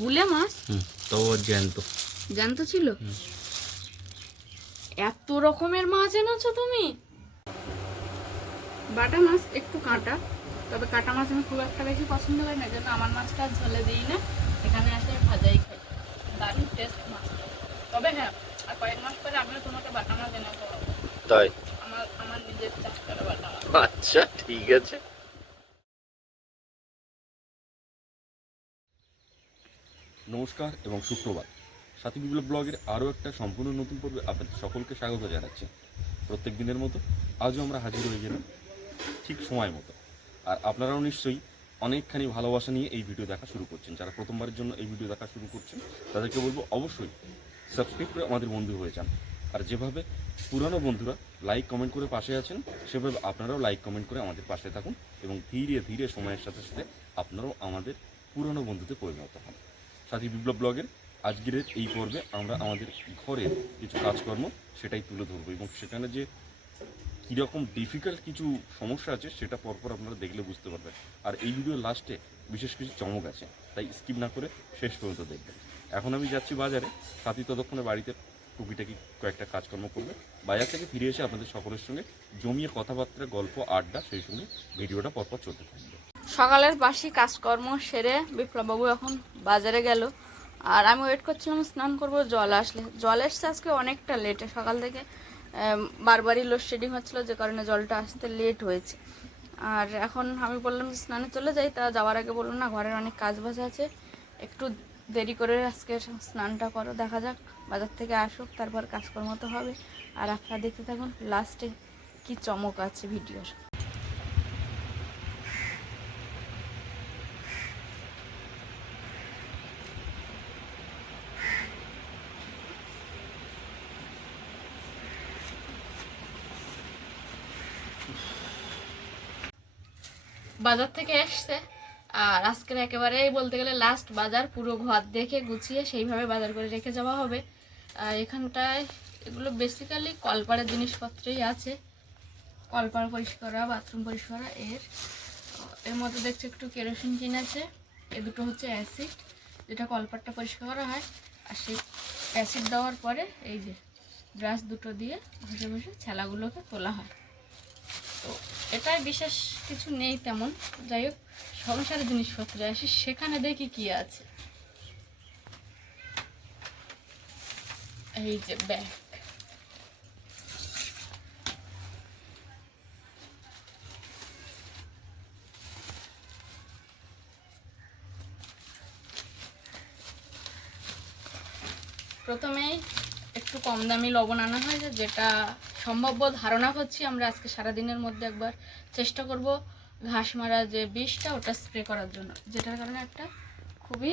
বুলে মাছ? তো জ্যান্ত জ্যান্ত ছিল? এত রকমের মাছ এনেছো তুমি? বাটা মাছ একটু কাঁটা, তবে কাঁটা মাছ আমি খুব একটা বেশি পছন্দ করি না, জন্য আমার মাছটা ঝোলে দিই না, এখানে আসে ভাজাই খাই। দারুণ টেস্ট মাছটা। তবে হ্যাঁ, আর কয়েক মাস পরে আমিও তোমাকে বাটা মাছ এনে খাওয়াবো। তাই? আমার নিজের চাষ করা বাটা মাছ। আচ্ছা ঠিক আছে। নমস্কার এবং সুপ্রভাত। সাথী বিপ্লব ব্লগের আরও একটা সম্পূর্ণ নতুন পর্বে আপনাদের সকলকে স্বাগত জানাচ্ছি। প্রত্যেক দিনের মতো আজও আমরা হাজির হয়ে গেলাম ঠিক সময় মতো। আর আপনারাও নিশ্চয়ই অনেকখানি ভালোবাসা নিয়ে এই ভিডিও দেখা শুরু করছেন। যারা প্রথমবারের জন্য এই ভিডিও দেখা শুরু করছেন তাদেরকে বলবো অবশ্যই সাবস্ক্রাইব করে আমাদের বন্ধু হয়ে যান। আর যেভাবে পুরানো বন্ধুরা লাইক কমেন্ট করে পাশে আছেন, সেভাবে আপনারাও লাইক কমেন্ট করে আমাদের পাশে থাকুন এবং ধীরে ধীরে সময়ের সাথে সাথে আপনারাও আমাদের পুরানো বন্ধুতে পরিণত হন। সাথী বিপ্লব ব্লগের আজকের এই পর্বে আমরা আমাদের ঘরের কিছু কাজকর্ম সেটাই তুলে ধরবো এবং সেখানে যে কীরকম ডিফিকাল্ট কিছু সমস্যা আছে সেটা পরপর আপনারা দেখলে বুঝতে পারবেন। আর এই ভিডিওর লাস্টে বিশেষ কিছু চমক আছে, তাই স্কিপ না করে শেষ পর্যন্ত দেখবেন। এখন আমি যাচ্ছি বাজারে, সাথী ততক্ষণে বাড়িতে টুকিটাকি কয়েকটা কাজকর্ম করবে। বাজার থেকে ফিরে এসে আপনাদের সকলের সঙ্গে জমিয়ে কথাবার্তা, গল্প, আড্ডা, সেই সঙ্গে ভিডিওটা পরপর চলতে থাকবে। সকালের বাসি কাজকর্ম সেরে বিপ্লববাবু এখন বাজারে গেল, আর আমি ওয়েট করছিলাম স্নান করব জল আসলে। জল এসছে আজকে অনেকটা লেটে, সকাল থেকে বারবারই লোডশেডিং হচ্ছিলো, যে কারণে জলটা আসতে লেট হয়েছে। আর এখন আমি বললাম যে স্নানে চলে যাই, তা যাওয়ার আগে বললো না ঘরের অনেক কাজ বাজ আছে, একটু দেরি করে আজকে স্নানটা করো, দেখা যাক বাজার থেকে আসুক তারপর কাজকর্ম তো হবে। আর আপনারা দেখতে থাকুন লাস্টে কি চমক আছে ভিডিওর। বাজার থেকে এসছে, আর আজকের একেবারেই বলতে গেলে লাস্ট বাজার, পুরো ঘর দেখে গুছিয়ে সেইভাবে বাজার করে রেখে যাওয়া হবে। এখানটায় এগুলো বেসিক্যালি কলপাড়ের জিনিসপত্রই আছে, কলপাড় পরিষ্কার করা, বাথরুম পরিষ্কার করা। এর মধ্যে দেখছি একটু কেরোসিন কিনেছে, এ দুটো হচ্ছে অ্যাসিড, যেটা কলপাড়টা পরিষ্কার করা হয়। আর সেই অ্যাসিড দেওয়ার পরে এই যে ব্রাশ দুটো দিয়ে ঘষে ঘষে ছেলাগুলোকে তোলা হয়। তো এটাই বিশেষ কিছু নেই তেমন, যাই হোক সংসারের জিনিসপত্র আসি, সেখানে দেখি কি আছে। এই যে ব্যাগ, প্রথমেই একটু কম দামি লবণ আনা হয়, যেটা সম্ভাব্য ধারণা করছি আমরা আজকে সারাদিনের মধ্যে একবার চেষ্টা করব ঘাস মারা যে বিষটা ওটা স্প্রে করার জন্য, যেটার কারণে একটা খুবই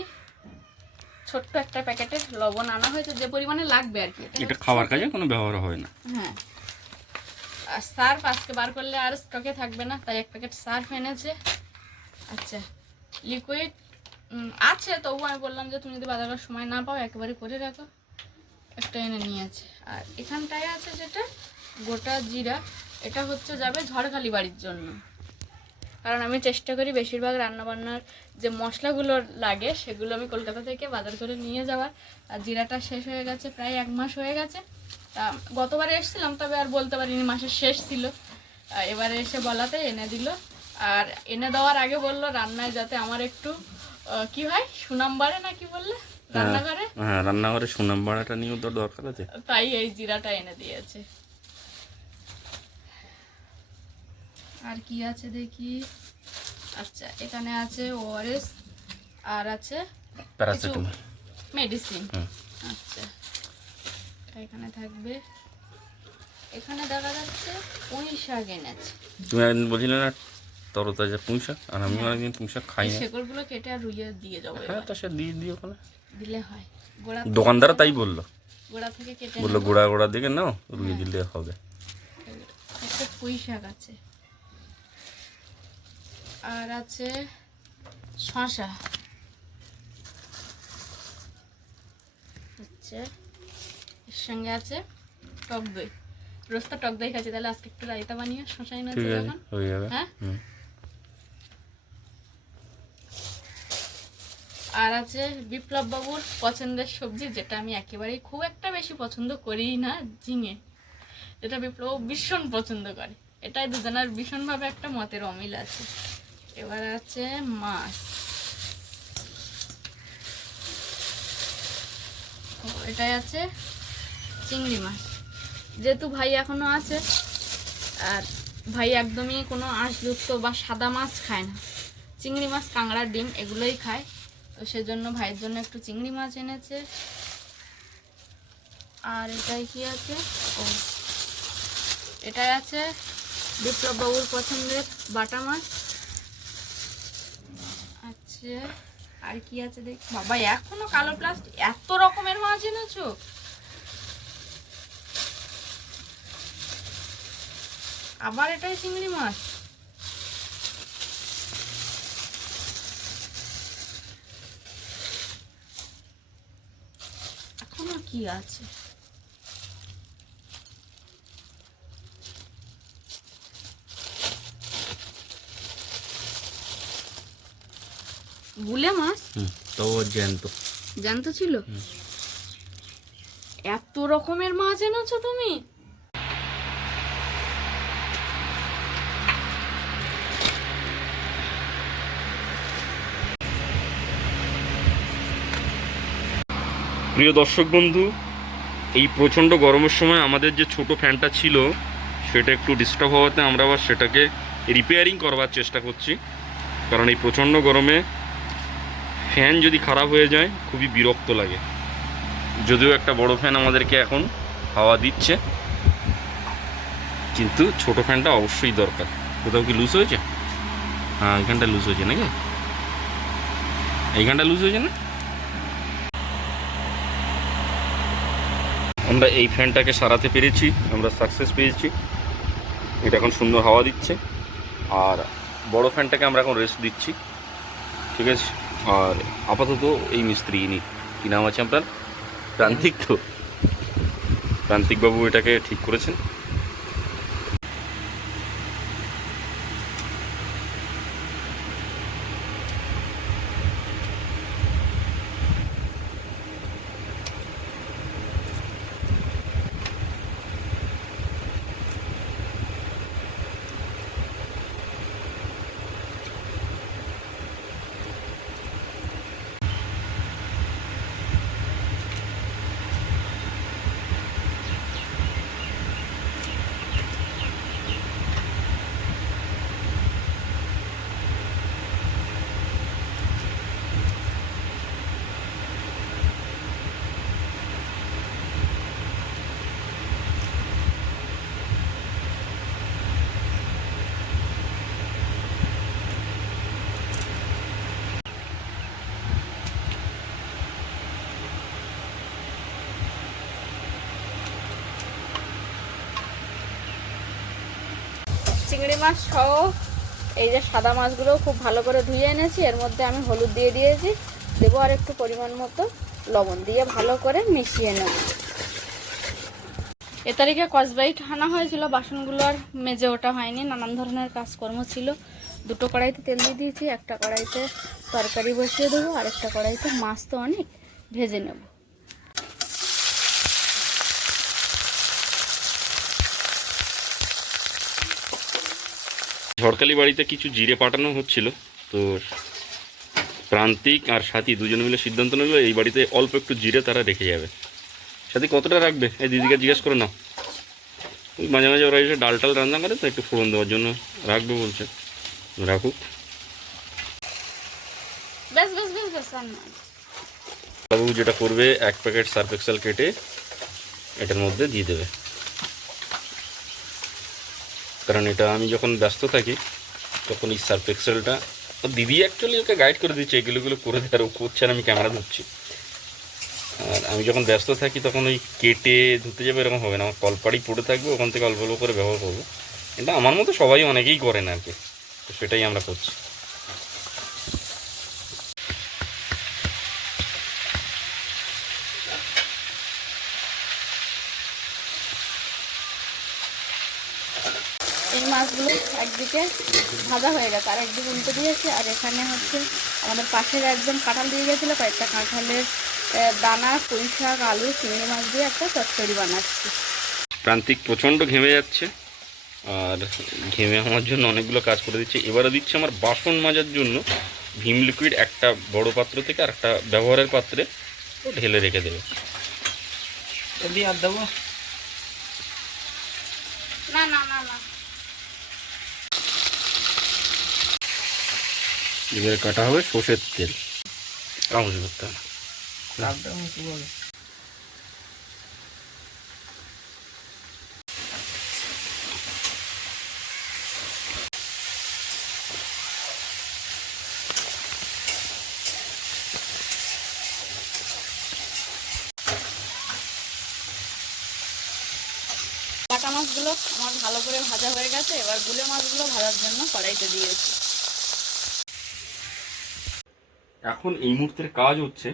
ছোট্ট একটা প্যাকেটের লবণ আনা হয়েছে, যে পরিমাণে লাগবে আর কি। এটা খাবার কাজে কোনো ব্যবহার হয় না। হ্যাঁ, আর সার্ফ আজকে বার করলে আর স্টকে থাকবে না, তাই এক প্যাকেট সার্ফ এনেছে। আচ্ছা, লিকুইড আছে, তবু আমি বললাম যে তুমি যদি বাজারের সময় না পাও একেবারে করে রাখো, একটা এনে নিয়েছে। আর এখানটায় আছে যেটা গোটা জিরা, এটা হচ্ছে যাবে ঝড়খালি বাড়ির জন্য, কারণ আমি চেষ্টা করি বেশিরভাগ রান্নাবান্নার যে মশলাগুলো লাগে সেগুলো আমি কলকাতা থেকে বাজার করে নিয়ে যাওয়ার। আর জিরাটা শেষ হয়ে গেছে, প্রায় 1 মাস হয়ে গেছে। তা গতবারে এসেছিলাম, তবে আর বলতে পারিনি, মাসের শেষ ছিল, এবারে এসে বলাতে এনে দিল। আর এনে দেওয়ার আগে বললো রান্নায় যাতে আমার একটু কি হয় সুনাম বাড়ে, না কি বললে রান্নাঘরে? হ্যাঁ, রান্নাঘরে সুনাম বাড়াটা নিয়েও তো দরকার আছে, তাই এই জিরাটা এনে দিয়েছে। আর কি আছে দেখি, আচ্ছা এখানে আছে ওআরএস, আর আছে প্যারাসিটামল, মেডিসিন। আচ্ছা এখানে থাকবে, এখানে দেখা যাচ্ছে পুঁই শাক এনেছে। তুমি একদিন বলছিলে না তরতাজা পুঁই শাক, আর আমি অনেকদিন পুঁই শাক খাই না। সেগুলো কেটে আর রুইয়ে দিয়ে যাবো। হ্যাঁ, তা সে দিয়ে দিও, ওখানে দিলে হয়। গোড়া দোকানদারও তাই বললো, গোড়া থেকে কেটে বললো গোড়া গোড়া দিকে নাও, রুইয়ে দিলে হবে। একটা পুঁই শাক আছে, আর আছে শসা, আচ্ছা এর সঙ্গে আছে টক দই। রোজ তো টক দই খাচ্ছি, তাহলে আজকে একটু রায়তা বানিয়ে শসা এনেছে যখন, হয়ে যাবে। হ্যাঁ। আর আছে বিপ্লব বাবুর পছন্দের সবজি, যেটা আমি একেবারেই খুব একটা বেশি পছন্দ করি না, ঝিঙে, যেটা বিপ্লব ভীষণ পছন্দ করে। এটাই দুজনের ভীষণভাবে একটা মতের অমিল আছে। এবার আছে মাছ, এটাই আছে চিংড়ি মাছ। যেহেতু ভাই এখনো আছে, আর ভাই একদমই কোনো আঁশযুক্ত বা সাদা মাছ খায় না, চিংড়ি মাছ, কাঁকড়া, ডিম এগুলোই খায়, তো সেজন্য ভাইয়ের জন্য একটু চিংড়ি মাছ এনেছে। আর এটাই কি আছে, ও এটাই আছে বিপ্লব বাবুর পছন্দের বাটা মাছ। আচ্ছা, আর কি আছে দেখ, বাবা এখনো কালো প্লাস্টিক, এত রকমের মাছ এনেছো। আবার এটাই চিংড়ি মাছ। এখনো কি আছে, গুলে মাছ, তো জ্যান্ত জ্যান্ত ছিল। এত রকমের মাছ এনেছো তুমি। প্রিয় দর্শক বন্ধু, এই প্রচণ্ড গরমের সময় আমাদের যে ছোট ফ্যানটা ছিল সেটা একটু ডিস্টার্ব হওয়াতে আমরা আবার সেটাকে রিপেয়ারিং করবার চেষ্টা করছি, কারণ এই প্রচণ্ড গরমে ফ্যান যদি খারাপ হয়ে যায় খুবই বিরক্ত লাগে। যদিও একটা বড় ফ্যান আমাদেরকে এখন হাওয়া দিচ্ছে, কিন্তু ছোট ফ্যানটা অবশ্যই দরকার। কোথাও কি লুজ হয়েছে? হ্যাঁ, এইখানটা লুজ হয়েছে নাকি? এইখানটা লুজ হয়েছে না? আমরা এই ফ্যানটাকে সারাতে পেরেছি, আমরা সাকসেস পেয়েছি। এটা এখন সুন্দর হাওয়া দিচ্ছে, আর বড় ফ্যানটাকে আমরা এখন রেস্ট দিচ্ছি, ঠিক আছে। আর আপাতত এই মিস্ত্রি ইনি, কী নাম আছে আপনার? প্রান্তিক। তো প্রান্তিকবাবু এটাকে ঠিক করেছেন। চিংড়ি মাছ সহ এই যে সাদা মাছগুলো খুব ভালো করে ধুয়ে এনেছি, এর মধ্যে আমি হলুদ দিয়ে দিয়েছি, দেবো আর একটু পরিমাণ মতো লবণ দিয়ে ভালো করে মিশিয়ে নেব। এ তারিখে কসবাইট আনা হয়েছিল, বাসনগুলো আর মেজে ওঠা হয়নি, নানান ধরনের কাজকর্ম ছিল। দুটো কড়াইতে তেল দিয়ে দিয়েছি, একটা কড়াইতে তরকারি বসিয়ে দেবো, আর একটা কড়াইতে মাছ তো অনেক ভেজে নেব। ঝড়খালি বাড়িতে কিছু জিরে পাঠানো হচ্ছিল, তো প্রান্তিক আর সাথী দুজনে মিলে সিদ্ধান্ত নিল এই বাড়িতে অল্প একটু জিরে তারা রেখে যাবে। সাথী কতটা রাখবে? এই দিদিকে জিজ্ঞেস করে নাও। ওই মাঝে মাঝে ওরা এসে ডাল টাল রান্না করে, তো একটু ফোড়ন দেওয়ার জন্য রাখবে বলছে, রাখুক। বাবু যেটা করবে, এক প্যাকেট সার্ফ এক্সেল কেটে এটার মধ্যে দিয়ে দেবে, কারণ এটা আমি যখন ব্যস্ত থাকি তখন এই সার্ফ এক্সেলটা দিদি অ্যাকচুয়ালি ওকে গাইড করে দিচ্ছে, এগুলোগুলো করে দেয়, আর ও করছে, আর আমি ক্যামেরা ধরছি। আর আমি যখন ব্যস্ত থাকি তখন ওই কেটে ধুতে যাবে এরকম হবে না, আমার কলপাড়ি পড়ে থাকবে, ওখান থেকে অল্প অল্প করে ব্যবহার করবো। এটা আমার মতো সবাই অনেকেই করেন আর কি, তো সেটাই আমরা করছি। এই মাছগুলো একদিকে ভাজা হয়ে গেছে আর একদিকে উল্টে দিয়েছি। আর এখানে হচ্ছে আমাদের পাশের একজন কাঁঠাল দিয়ে গেছিলো, কয়েকটা কাঁঠালের দানা, পুঁই শাক, আলু, চিংড়ি মাছ দিয়ে একটা চচ্চড়ি বানাচ্ছি। প্রান্তিক প্রচণ্ড ঘেমে যাচ্ছে, আর ঘেমে আমার জন্য অনেকগুলো কাজ করে দিচ্ছে। এবারে দিচ্ছে আমার বাসন মাজার জন্য ভিম লিকুইড, একটা বড় পাত্র থেকে আর একটা ব্যবহারের পাত্রে ও ঢেলে রেখে দেবে। আর দেবো না না না না, এবারে কাটা হবে সর্ষের তেল, চামচ করতে হবে। বাটা মাছগুলো আমার ভালো করে ভাজা হয়ে গেছে, এবার গুলে মাছগুলো ভাজার জন্য কড়াইতে দিয়েছি। এখন এই মুহূর্তের কাজ হচ্ছে,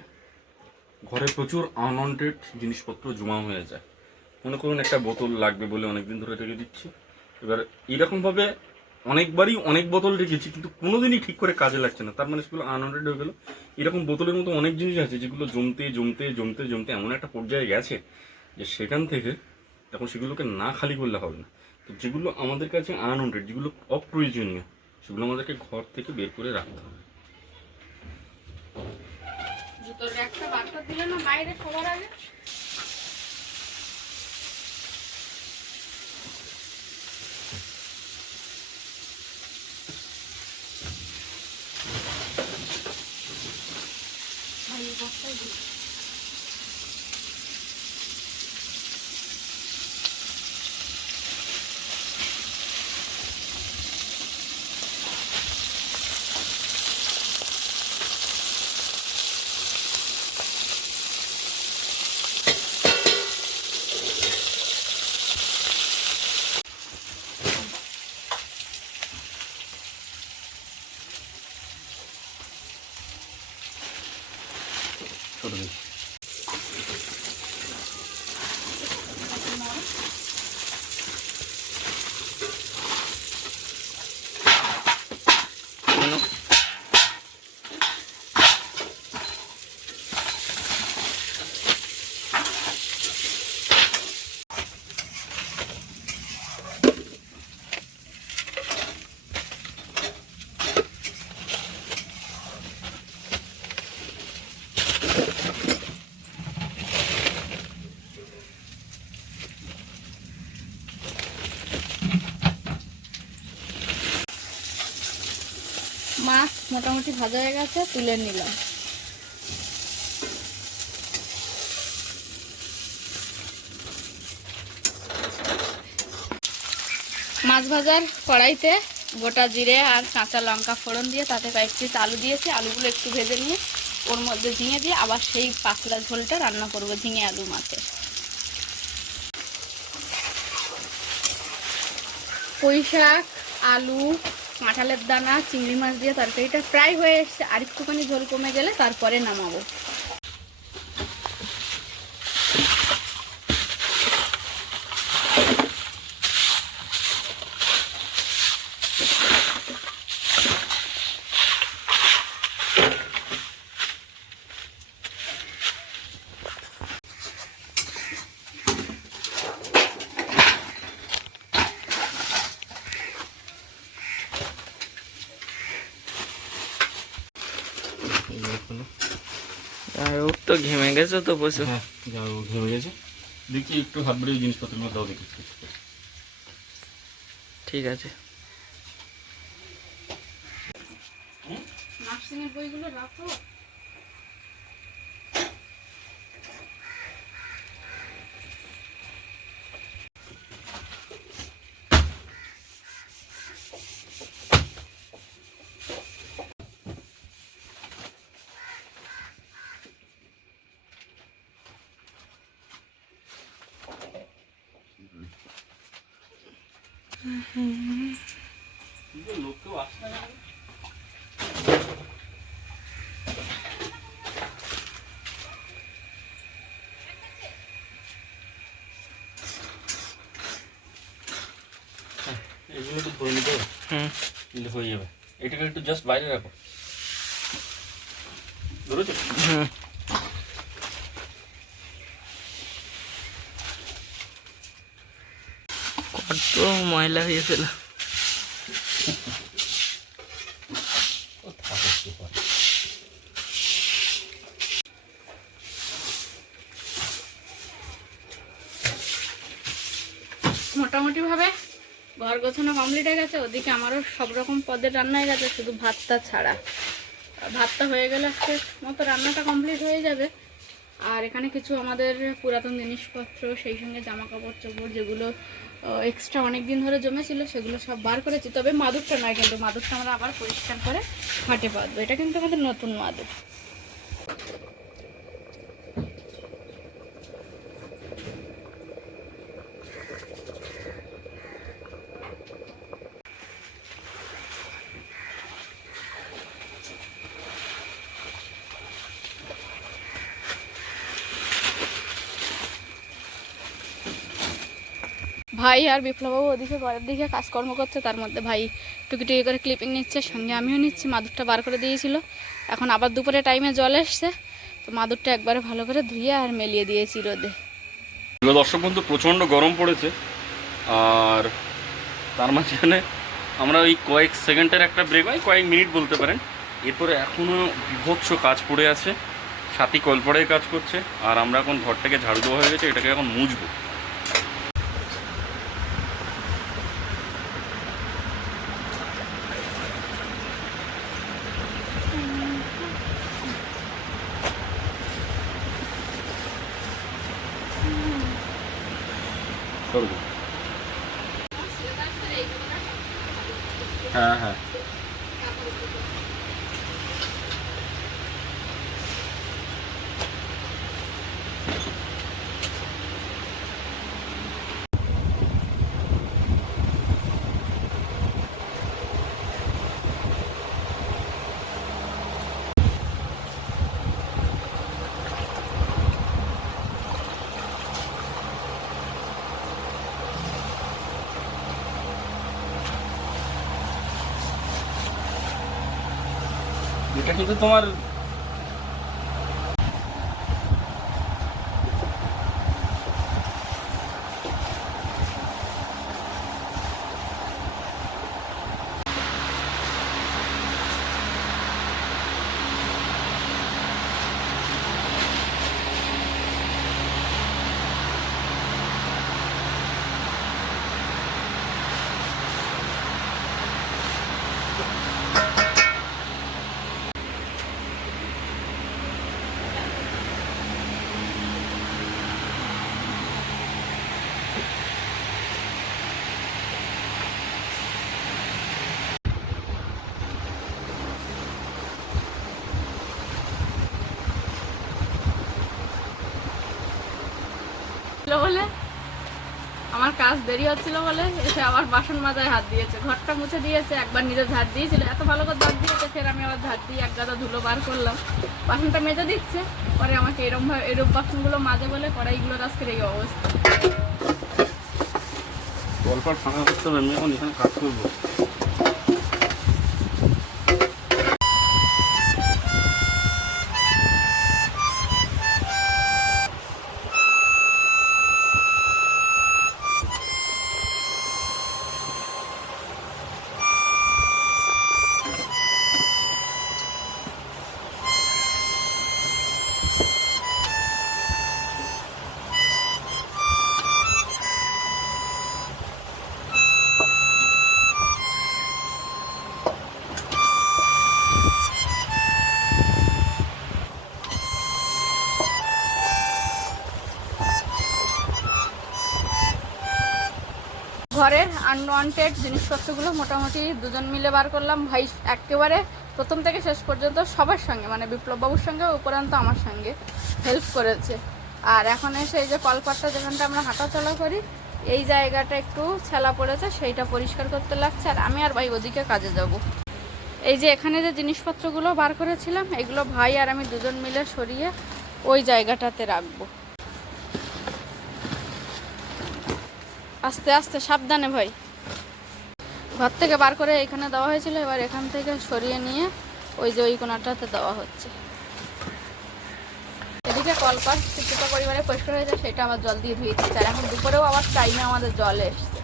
ঘরে প্রচুর আনওয়ান্টেড জিনিসপত্র জমা হয়ে যায়। মনে করুন একটা বোতল লাগবে বলে অনেকদিন ধরে রেখে দিচ্ছি। এবার এরকমভাবে অনেকবারই অনেক বোতল রেখেছি, কিন্তু কোনোদিনই ঠিক করে কাজে লাগছে না, তার মানে সেগুলো আনওয়ান্টেড হয়ে গেলো। এরকম বোতলের মতো অনেক জিনিস আছে যেগুলো জমতে জমতে জমতে জমতে এমন একটা পর্যায়ে গেছে যে সেখান থেকে এখন সেগুলোকে না খালি করলে হবে না। তো যেগুলো আমাদের কাছে আনওয়ান্টেড, যেগুলো অপ্রয়োজনীয়, সেগুলো আমাদেরকে ঘর থেকে বের করে রাখতে হবে। জুতোর একটা বাক্স দিলে না বাইরে সবার আগে। ছোট দিন মাছ মোটামুটি ভাজা হয়ে গেছে, তুলে নিলাম। মাছ ভাজার কড়াইতে গোটা জিরে আর কাঁচা লঙ্কা ফোড়ন দিয়ে তাতে কয়েক পিস আলু দিয়েছি। আলুগুলো একটু ভেজে নিয়ে ওর মধ্যে ঝিঙে দিয়ে আবার সেই পাতলা ঝোলটা রান্না করবো, ঝিঙে আলু মাছের। পুঁই শাক, আলু, কাঁঠালের দানা, চিংড়ি মাছ দিয়ে তরকারিটা প্রায় হয়ে এসছে, আর একটুখানি ঝোল কমে গেলে তারপরে নামাবো। আর ও তো ঘেমে গেছে তো বসে। হ্যাঁ, যাও ঘেমে গেছে। দেখি একটু হাত বেরিয়ে জিনিসপত্রগুলো দাও দেখি। ঠিক আছে। নার্সিংয়ের বইগুলো রাখো। লোক কেউ আসছে না। এগুলো তো ধরে নিতে হবে। হুম। দিলে হয়ে যাবে। এটাকে একটু জাস্ট বাইরে রাখো, ধরেছো? হুম। কত ময়লা হয়েছিল। মোটামুটি ভাবে ঘর গোছানো কমপ্লিট হয়ে গেছে। ওদিকে আমারও সব রকম পদের রান্না হয়ে গেছে, শুধু ভাতটা ছাড়া। ভাতটা হয়ে গেলে আজকে মতো রান্নাটা কমপ্লিট হয়ে যাবে। আর এখানে কিছু আমাদের পুরাতন জিনিসপত্র, সেই সঙ্গে জামা কাপড় চোপড় যেগুলো এক্সট্রা অনেক দিন ধরে জমেছিল সেগুলো সব বার করেছি। তবে মাদুরটা নয়, কিন্তু মাদুরটা আমরা আবার পরিষ্কার করে হাটে পাতবো। এটা কিন্তু আমাদের নতুন মাদুর। ভাই আর বিপ্লববাবু ওদিকে ঘরের দিকে কাজকর্ম করছে, তার মধ্যে ভাই টুকি করে ক্লিপিং নিচ্ছে, সঙ্গে আমিও নিচ্ছি। মাদুরটা বার করে দিয়েছিল, এখন আবার দুপুরে টাইমে জল এসছে, তো মাদুরটা একবারে ভালো করে ধুয়ে আর মেলিয়ে দিয়েছি রোদে। দর্শক বন্ধু, প্রচণ্ড গরম পড়েছে, আর তার মাঝখানে আমরা ওই কয়েক সেকেন্ডের একটা ব্রেক হয়, কয়েক মিনিট বলতে পারেন। এরপরে এখনও বিভৎস কাজ পড়ে আছে, সাথী কলপড়ে কাজ করছে, আর আমরা এখন ঘরটাকে ঝাড়ু দেওয়া হয়ে গেছে, এটাকে এখন মুছবো। হ্যাঁ হ্যাঁ, এটা কিন্তু তোমার বলে আমার কাজ দেরি হচ্ছিল বলে এসে আবার বাসন মাজায় হাত দিয়েছে, ঘরটা মুছে দিয়েছে, একবার নিজে ঝাড় দিয়েছিল, এত ভালো করে ঝাড় দিয়েছে, ফের আমি আবার ঝাড় দিয়ে এক গাদা ধুলো বার করলাম, বাসনটা মেজে দিচ্ছে। পরে আমাকে এরম বাসনগুলো মাঝে বলে কড়াইগুলোর আজকের এই অবস্থা। কলপাট ফাঁকা করতে হবে, আমি এখন এখানে কাজ করবো। ঘরের আনওয়ান্টেড জিনিসপত্রগুলো মোটামুটি দুজন মিলে বার করলাম। ভাই একেবারে প্রথম থেকে শেষ পর্যন্ত সবার সঙ্গে, মানে বিপ্লববাবুর সঙ্গে উপরান্ত আমার সঙ্গে হেল্প করেছে। আর এখন এসে এই যে কলপাটটা যেখানটা আমরা হাঁটাচলা করি, এই জায়গাটা একটু ছেলা পড়েছে, সেইটা পরিষ্কার করতে লাগছে। আর আমি আর ভাই ওদিকে কাজে যাব। এই যে এখানে যে জিনিসপত্রগুলো বার করেছিলাম, এগুলো ভাই আর আমি দুজন মিলে সরিয়ে ওই জায়গাটাতে রাখবো। আস্তে আস্তে, সাবধানে ভাই। ঘর থেকে বার করে এখানে দেওয়া হয়েছিল, এবার এখান থেকে সরিয়ে নিয়ে ওই যে ওই কোনাটাতে দেওয়া হচ্ছে। এদিকে কলপাত কিছুটা পরিমাণে পরিষ্কার হয়ে যায়, সেটা আবার জল দিয়ে ধুয়ে দিচ্ছে। আর এখন দুপুরেও আবার টাইমে আমাদের জল এসছে।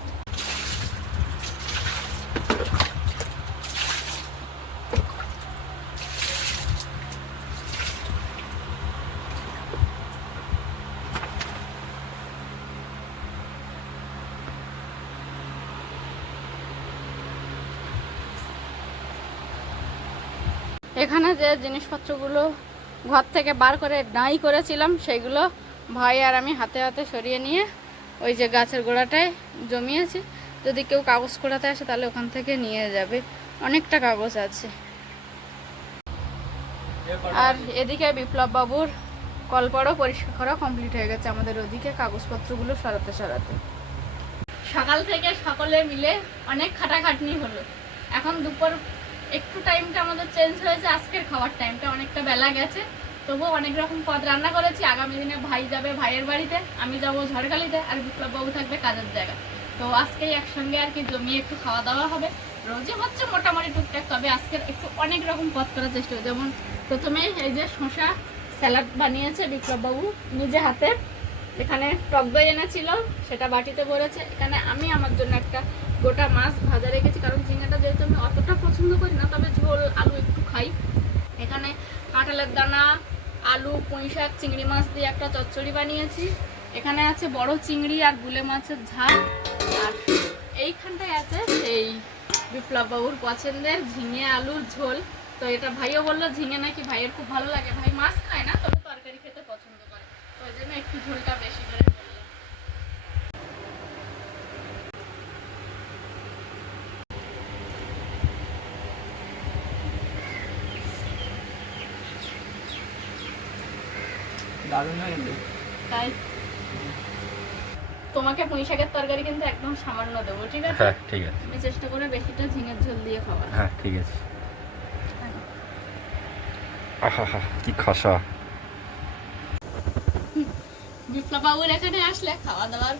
এখানে যে জিনিসপত্রগুলো ঘর থেকে বার করে নাই করেছিলাম, সেগুলো ভাই আর আমি হাতে হাতে সরিয়ে নিয়ে ওই যে গাছের গোড়াটায় জমিয়েছি। যদি কেউ কাগজ কোড়াতে আসে তাহলে ওখান থেকে নিয়ে যাবে, অনেকটা কাগজ আছে। আর এদিকে বিপ্লব বাবুর কলপাড়ও পরিষ্কার করা কমপ্লিট হয়ে গেছে আমাদের ওদিকে কাগজপত্রগুলো সরাতে সরাতে। সকাল থেকে সকলে মিলে অনেক খাটাখাটনি হলো। এখন দুপুর একটু টাইমটা আমাদের চেঞ্জ হয়েছে, আজকের খাওয়ার টাইমটা অনেকটা বেলা গেছে, তবুও অনেক রকম পদ রান্না করেছি। আগামী দিনে ভাই যাবে ভাইয়ের বাড়িতে, আমি যাব ঝড়খালিতে, আর বিপ্লব বাবু থাকবে কাজের জায়গা। তো আজকেই একসঙ্গে আর কি জমিয়ে একটু খাওয়া দাওয়া হবে। রোজই হচ্ছে মোটামুটি টুকটাক, তবে আজকের একটু অনেক রকম পদ করার চেষ্টা হবে। যেমন প্রথমে এই যে শসা স্যালাড বানিয়েছে বিপ্লব বাবু নিজে হাতে। এখানে টক দই এনেছিল, সেটা বাটিতে ভরেছে। এখানে আমি আমার জন্য একটা গোটা মাছ ভাজা রেখেছি, কারণ ঝিঙেটা যেহেতু আমি অতটা পছন্দ করি না, তবে ঝোল আলু একটু খাই। এখানে কাঁঠালের দানা, আলু, পুঁই শাক, চিংড়ি মাছ দিয়ে একটা চচ্চড়ি বানিয়েছি। এখানে আছে বড় চিংড়ি আর গুলে মাছের ঝাল। আর এইখানটায় আছে সেই বিপ্লব বাবুর পছন্দের ঝিঙে আলুর ঝোল। তো এটা ভাইও বললো ঝিঙে নাকি ভাইয়ের খুব ভালো লাগে, ভাই মাছ খায় না তবে তরকারি খেতে পছন্দ করে, তো ওই জন্য একটু ঝোলটা বেশি করে বললাম। দারুণ হয়েছে। তাই তোমাকে পুঁই শাকের তরকারি কিন্তু একদম সামান্য দেবো, ঠিক আছে? হ্যাঁ ঠিক আছে। আমি চেষ্টা করে বেশিটা ঝিঙের ঝোল দিয়ে খাবার। হ্যাঁ ঠিক আছে। আহা কি খাসা। বিপ্লব বাবুর এখানে আসলে খাওয়া দাওয়ার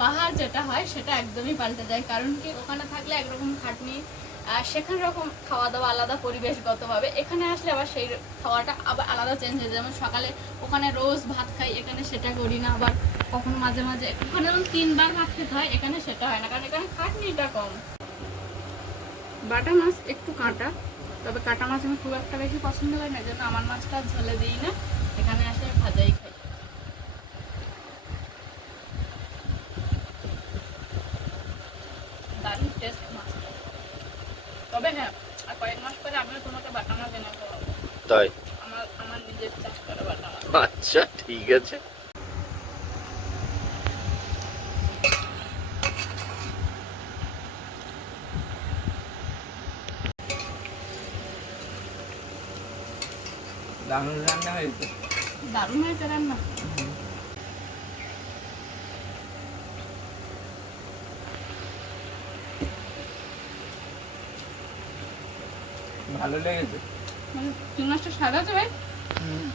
বাহার যেটা হয় সেটা একদমই পাল্টে যায়। কারণ কি, ওখানে থাকলে একরকম খাটনি, আর সেখানে রকম খাওয়া দাওয়া আলাদা পরিবেশগতভাবে। এখানে আসলে আবার সেই খাওয়াটা আবার আলাদা চেঞ্জ হয়ে যায়। যেমন সকালে ওখানে রোজ ভাত খাই, এখানে সেটা করি না। আবার কখনো মাঝে মাঝে ওখানে যেমন 3 বার ভাত খেতে হয়, এখানে সেটা হয় না, কারণ এখানে খাটনিটা কম। বাটা মাছ একটু কাঁটা, তবে কাঁটা মাছ আমি খুব একটা বেশি পছন্দ করি না, জন্য আমার মাছটা ঝোলে দিই না, এখানে আসে ভাজাই খাই। দারুণ টেস্ট মাছ। তবে হ্যাঁ, আর কয়েক মাস পরে আমিও তোমাকে বাটা মাছ এনে খাওয়াবো। তাই? আমার নিজের চাষ করা বাটা মাছ। আচ্ছা ঠিক আছে। দারুণ রান্না হয়েছে। দারুণ হয়েছে রান্না। ভালো লেগেছে। চিংড়ি মাছটা স্বাদ আছে ভাই? হুম।